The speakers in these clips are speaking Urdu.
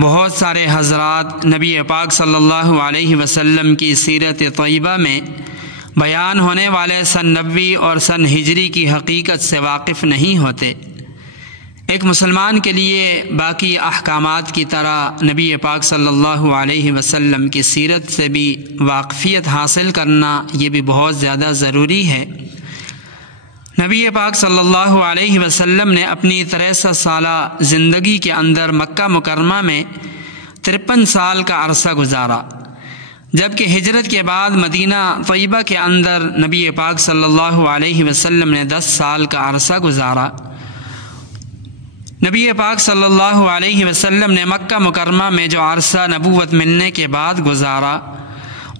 بہت سارے حضرات نبی پاک صلی اللہ علیہ وسلم کی سیرت طیبہ میں بیان ہونے والے سن نبوی اور سن ہجری کی حقیقت سے واقف نہیں ہوتے۔ ایک مسلمان کے لیے باقی احکامات کی طرح نبی پاک صلی اللہ علیہ وسلم کی سیرت سے بھی واقفیت حاصل کرنا یہ بھی بہت زیادہ ضروری ہے۔ نبی پاک صلی اللہ علیہ وسلم نے اپنی 63 سالہ زندگی کے اندر مکہ مکرمہ میں 53 سال کا عرصہ گزارا، جبکہ ہجرت کے بعد مدینہ طیبہ کے اندر نبی پاک صلی اللہ علیہ وسلم نے 10 سال کا عرصہ گزارا۔ نبی پاک صلی اللہ علیہ وسلم نے مکہ مکرمہ میں جو عرصہ نبوت ملنے کے بعد گزارا،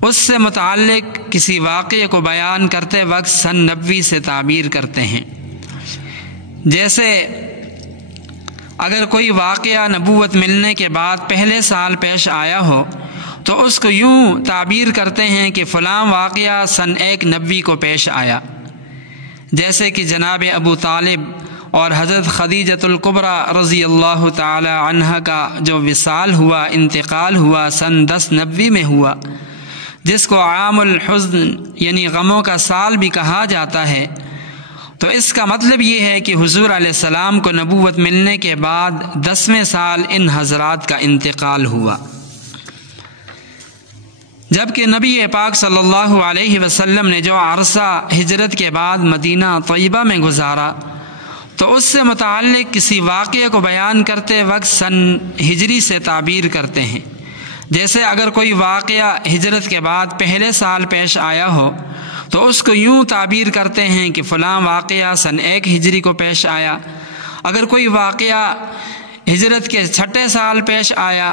اس سے متعلق کسی واقعے کو بیان کرتے وقت سن نبوی سے تعبیر کرتے ہیں۔ جیسے اگر کوئی واقعہ نبوت ملنے کے بعد پہلے سال پیش آیا ہو تو اس کو یوں تعبیر کرتے ہیں کہ فلاں واقعہ سن 1 نبوی کو پیش آیا، جیسے کہ جناب ابو طالب اور حضرت خدیجۃ الکبریٰ رضی اللہ تعالی عنہ کا جو وصال ہوا، انتقال ہوا، سن 10 نبوی میں ہوا، جس کو عام الحزن یعنی غموں کا سال بھی کہا جاتا ہے۔ تو اس کا مطلب یہ ہے کہ حضور علیہ السلام کو نبوت ملنے کے بعد 10ویں سال ان حضرات کا انتقال ہوا، جبکہ نبی پاک صلی اللہ علیہ وسلم نے جو عرصہ ہجرت کے بعد مدینہ طیبہ میں گزارا تو اس سے متعلق کسی واقعے کو بیان کرتے وقت سن ہجری سے تعبیر کرتے ہیں۔ جیسے اگر کوئی واقعہ ہجرت کے بعد پہلے سال پیش آیا ہو تو اس کو یوں تعبیر کرتے ہیں کہ فلاں واقعہ سن 1 ہجری کو پیش آیا۔ اگر کوئی واقعہ ہجرت کے 6 سال پیش آیا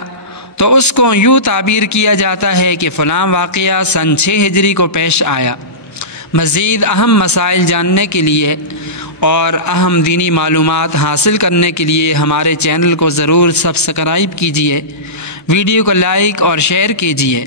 تو اس کو یوں تعبیر کیا جاتا ہے کہ فلاں واقعہ سن 6 ہجری کو پیش آیا۔ مزید اہم مسائل جاننے کے لیے اور اہم دینی معلومات حاصل کرنے کے لیے ہمارے چینل کو ضرور سبسکرائب کیجیے، ویڈیو کو لائک اور شیئر کیجیے۔